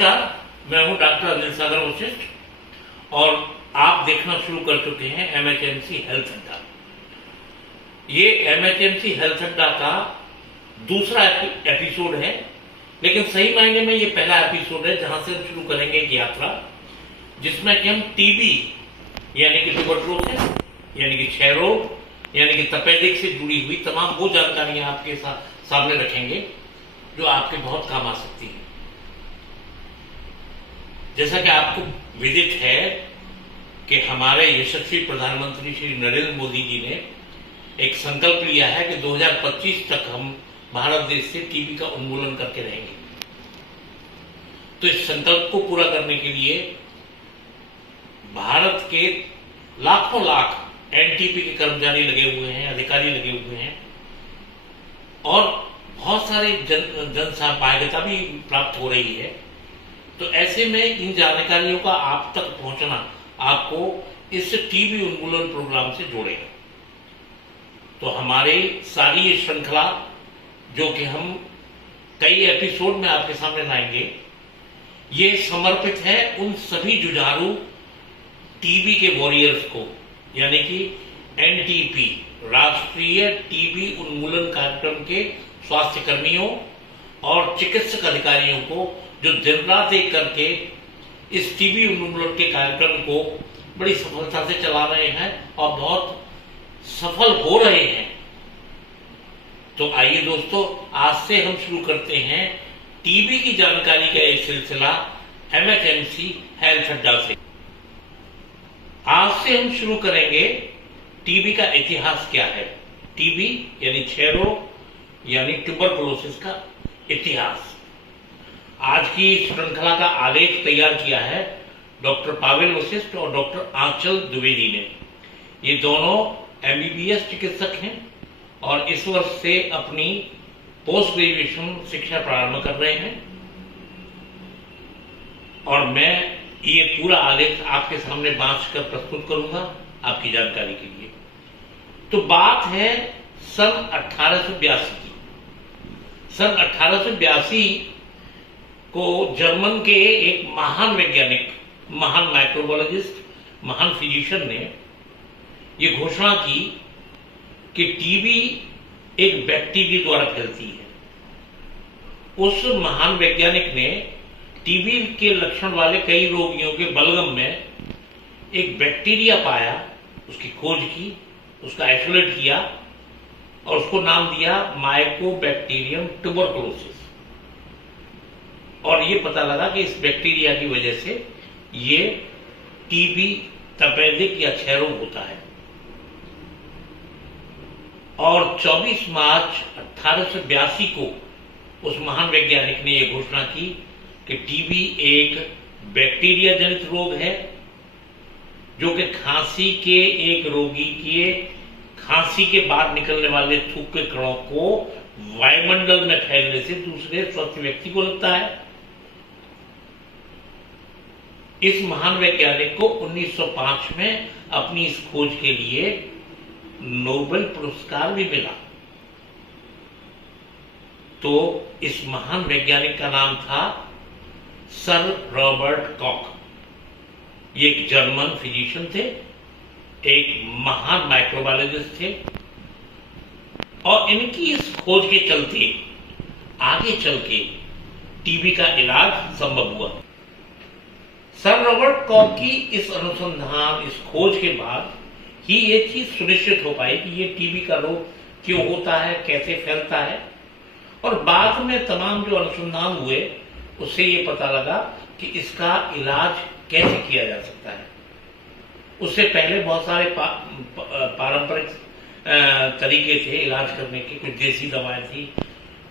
नमस्कार, मैं हूं डॉक्टर अनिल सागर वशिष्ठ और आप देखना शुरू कर चुके हैं एमएचएमसी हेल्थ अड्डा। ये एमएचएमसी हेल्थ अड्डा का दूसरा एपिसोड है, लेकिन सही मायने में ये पहला एपिसोड है जहां से हम शुरू करेंगे एक यात्रा जिसमें कि हम टीबी यानी कि ट्यूबरकुलोसिस यानी कि क्षय रोग यानी कि तपेदिक से जुड़ी हुई तमाम वो जानकारियां आपके सामने रखेंगे जो आपके बहुत काम आ सकती है। जैसा कि आपको विदित है कि हमारे यशस्वी प्रधानमंत्री श्री नरेंद्र मोदी जी ने एक संकल्प लिया है कि 2025 तक हम भारत देश से टीबी का उन्मूलन करके रहेंगे। तो इस संकल्प को पूरा करने के लिए भारत के लाखों लाख एनटीपी के कर्मचारी लगे हुए हैं, अधिकारी लगे हुए हैं और बहुत सारी जन सहभागिता भी प्राप्त हो रही है। तो ऐसे में इन जानकारियों का आप तक पहुंचना आपको इस टीबी उन्मूलन प्रोग्राम से जोड़ेगा। तो हमारी सारी ये श्रृंखला जो कि हम कई एपिसोड में आपके सामने लाएंगे, ये समर्पित है उन सभी जुझारू टीबी के वॉरियर्स को, यानी कि एनटीपी राष्ट्रीय टीबी उन्मूलन कार्यक्रम के स्वास्थ्य कर्मियों और चिकित्सक अधिकारियों को जो दिन रात एक करके इस टीबी उन्मूलन के कार्यक्रम को बड़ी सफलता से चला रहे हैं और बहुत सफल हो रहे हैं। तो आइए दोस्तों, आज से हम शुरू करते हैं टीबी की जानकारी का एक सिलसिला एमएचएमसी हेल्थ अड्डा से। आज से हम शुरू करेंगे टीबी का इतिहास क्या है, टीबी यानी क्षय रोग यानी ट्यूबरकुलोसिस का इतिहास। आज की श्रृंखला का आलेख तैयार किया है डॉक्टर पावेल वशिष्ठ और डॉक्टर आंचल द्विवेदी ने। ये दोनों एमबीबीएस चिकित्सक हैं और इस वर्ष से अपनी पोस्ट ग्रेजुएशन शिक्षा प्रारंभ कर रहे हैं और मैं ये पूरा आलेख आपके सामने बांट कर प्रस्तुत करूंगा आपकी जानकारी के लिए। तो बात है सन 1882 की। सन 1882 को जर्मन के एक महान वैज्ञानिक, महान माइक्रोबायोलॉजिस्ट, महान फिजिशियन ने यह घोषणा की कि टीबी एक बैक्टीरिया द्वारा फैलती है। उस महान वैज्ञानिक ने टीबी के लक्षण वाले कई रोगियों के बलगम में एक बैक्टीरिया पाया, उसकी खोज की, उसका आइसोलेट किया और उसको नाम दिया माइकोबैक्टीरियम ट्यूबरकुलोसिस। और ये पता लगा कि इस बैक्टीरिया की वजह से ये टीबी, तपेदिक या क्षय रोग होता है। और 24 मार्च 1882 को उस महान वैज्ञानिक ने यह घोषणा की कि टीबी एक बैक्टीरिया जनित रोग है जो कि खांसी के एक रोगी के खांसी के बाद निकलने वाले थूक के कणों को वायुमंडल में फैलने से दूसरे स्वस्थ व्यक्ति को लगता है। इस महान वैज्ञानिक को 1905 में अपनी इस खोज के लिए नोबेल पुरस्कार भी मिला। तो इस महान वैज्ञानिक का नाम था सर रॉबर्ट कॉक। ये एक जर्मन फिजिशियन थे, एक महान माइक्रोबायोलॉजिस्ट थे और इनकी इस खोज के चलते आगे चल के टीबी का इलाज संभव हुआ। सर रॉबर्ट कॉक की इस अनुसंधान, इस खोज के बाद ही ये चीज सुनिश्चित हो पाई कि ये टीबी का रोग क्यों होता है, कैसे फैलता है। और बाद में तमाम जो अनुसंधान हुए उससे ये पता लगा कि इसका इलाज कैसे किया जा सकता है। उससे पहले बहुत सारे पारंपरिक तरीके थे इलाज करने के। कुछ देसी दवाएं थी,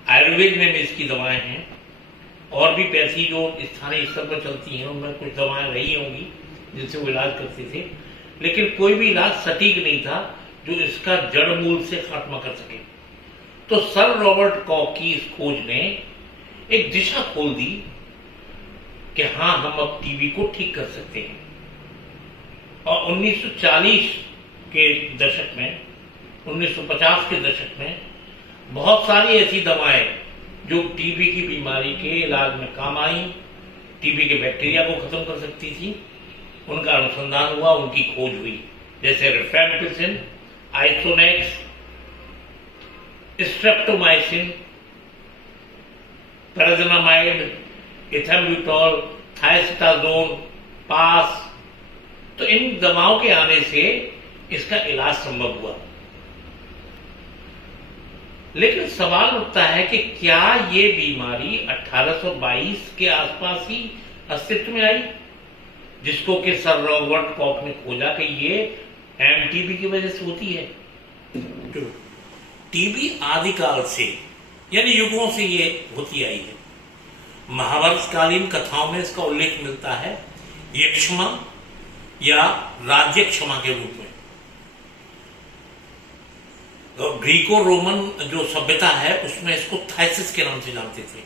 आयुर्वेद में भी इसकी दवाएं हैं और भी पैसी जो स्थानीय स्तर पर चलती हैं उनमें कुछ दवाएं रही होंगी जिनसे वो इलाज करते थे, लेकिन कोई भी इलाज सटीक नहीं था जो इसका जड़ मूल से खात्मा कर सके। तो सर रॉबर्ट कॉक की इस खोज ने एक दिशा खोल दी कि हाँ, हम अब टीबी को ठीक कर सकते हैं। और 1940 के दशक में, 1950 के दशक में बहुत सारी ऐसी दवाएं जो टीबी की बीमारी के इलाज में काम आई टीबी के बैक्टीरिया को खत्म कर सकती थी, उनका अनुसंधान हुआ, उनकी खोज हुई, जैसे रिफैम्पिसिन, आइसोनेक्स, स्ट्रेप्टोमाइसिन, पैराजोनामाइड, इथेम्ब्यूटॉल, थायोसिटाजोन, पास। तो इन दवाओं के आने से इसका इलाज संभव हुआ। लेकिन सवाल उठता है कि क्या ये बीमारी 1822 के आसपास ही अस्तित्व में आई, जिसको कि सर रॉबर्ट कॉक ने खोजा कि ये एमटीबी की वजह से होती है। टीबी आदिकाल से यानी युगों से ये होती आई है। महाभारतकालीन कथाओं में इसका उल्लेख मिलता है यक्षमा या राज्य क्षमा के रूप में। तो ग्रीको रोमन जो सभ्यता है उसमें इसको थाइसिस के नाम से जानते थे।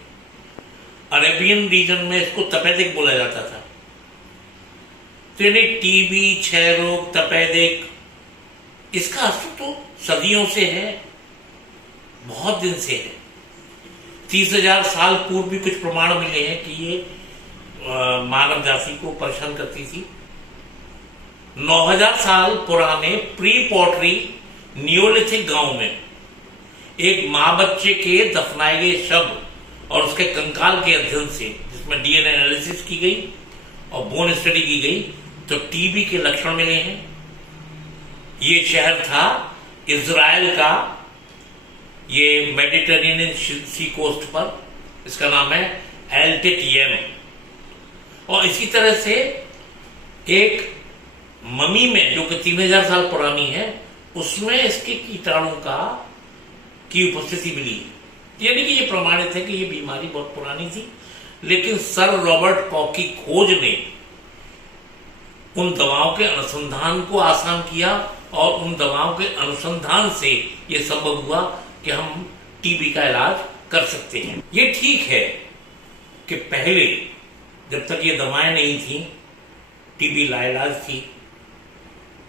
अरेबियन रीजन में इसको तपेदिक बोला जाता था। तो यानी टीबी, क्षय रोग, तपेदिक, इसका अस्तित्व तो सदियों से है, बहुत दिन से है। 30,000 साल पूर्व भी कुछ प्रमाण मिले हैं कि ये मानव जाति को परेशान करती थी। 9,000 साल पुराने प्री पॉटरी नियोलिथिक गांव में एक मां बच्चे के दफनाए गए शव और उसके कंकाल के अध्ययन से, जिसमें डीएनए एनालिसिस की गई और बोन स्टडी की गई, तो टीबी के लक्षण मिले हैं। ये शहर था इजराइल का, ये मेडिटेरेनियन सी कोस्ट पर, इसका नाम है एल्टिट येम। और इसी तरह से एक ममी में जो कि 3,000 साल पुरानी है, उसमें इसके कीटाणु की उपस्थिति मिली है। यानी कि ये प्रमाणित है कि ये बीमारी बहुत पुरानी थी, लेकिन सर रॉबर्ट कॉक की खोज ने उन दवाओं के अनुसंधान को आसान किया और उन दवाओं के अनुसंधान से ये संभव हुआ कि हम टीबी का इलाज कर सकते हैं। ये ठीक है कि पहले जब तक ये दवाएं नहीं थी, टीबी लाइलाज थी,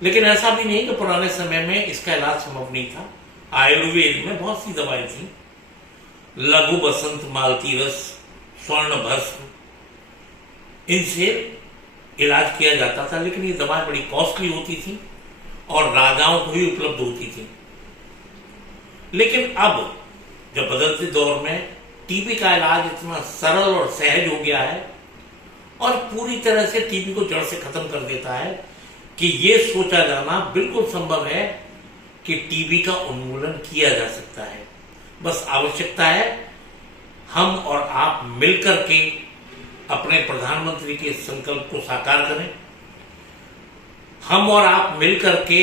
लेकिन ऐसा भी नहीं कि पुराने समय में इसका इलाज संभव नहीं था। आयुर्वेद में बहुत सी दवाएं थी, लघु बसंत मालती रस, स्वर्ण भस्म, इनसे इलाज किया जाता था। लेकिन ये दवाएं बड़ी कॉस्टली होती थी और राजाओं को ही उपलब्ध होती थी। लेकिन अब जब बदलते दौर में टीबी का इलाज इतना सरल और सहज हो गया है और पूरी तरह से टीबी को जड़ से खत्म कर देता है कि ये सोचा जाना बिल्कुल संभव है कि टीबी का उन्मूलन किया जा सकता है। बस आवश्यकता है हम और आप मिलकर के अपने प्रधानमंत्री के संकल्प को साकार करें। हम और आप मिलकर के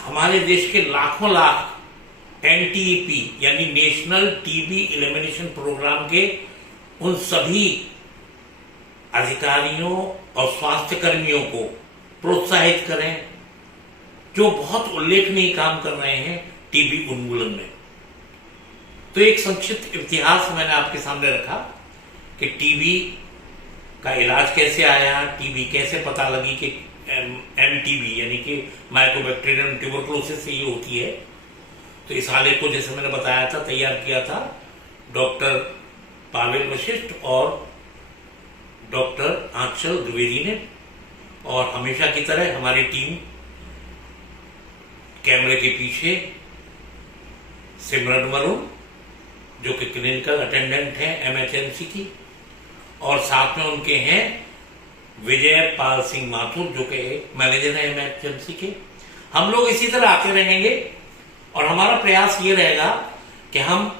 हमारे देश के लाखों लाख एनटीईपी यानी नेशनल टीबी एलिमिनेशन प्रोग्राम के उन सभी अधिकारियों और स्वास्थ्य कर्मियों को प्रोत्साहित करें जो बहुत उल्लेखनीय काम कर रहे हैं टीबी उन्मूलन में। तो एक संक्षिप्त इतिहास मैंने आपके सामने रखा कि टीबी का इलाज कैसे आया, टीबी कैसे पता लगी कि एमटीबी यानी कि माइकोबैक्टीरियम ट्यूबरकुलोसिस से ये होती है। तो इस आलेख को जैसे मैंने बताया था तैयार किया था डॉक्टर पावेल वशिष्ठ और डॉक्टर आंचल द्विवेदी ने, और हमेशा की तरह हमारी टीम कैमरे के पीछे सिमरन वरुण जो कि क्लिनिकल अटेंडेंट हैं एमएचएमसी की, और साथ में उनके हैं विजय पाल सिंह माथुर जो कि मैनेजर है एमएचएमसी के। हम लोग इसी तरह आते रहेंगे और हमारा प्रयास ये रहेगा कि हम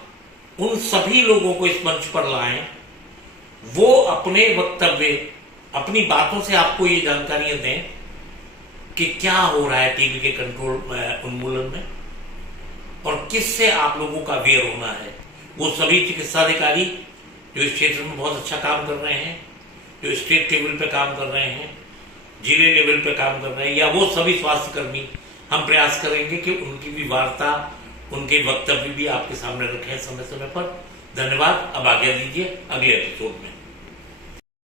उन सभी लोगों को इस मंच पर लाएं, वो अपने वक्तव्य अपनी बातों से आपको ये जानकारियां दें कि क्या हो रहा है टीबी के कंट्रोल उन्मूलन में और किससे आप लोगों का अवेयर होना है। वो सभी चिकित्सा अधिकारी जो इस क्षेत्र में बहुत अच्छा काम कर रहे हैं, जो स्टेट लेवल पे काम कर रहे हैं, जिले लेवल पे काम कर रहे हैं, या वो सभी स्वास्थ्य कर्मी, हम प्रयास करेंगे कि उनकी भी वार्ता, उनके वक्तव्य भी आपके सामने रखें समय समय पर। धन्यवाद। अब आज्ञा दीजिए अगले एपिसोड में।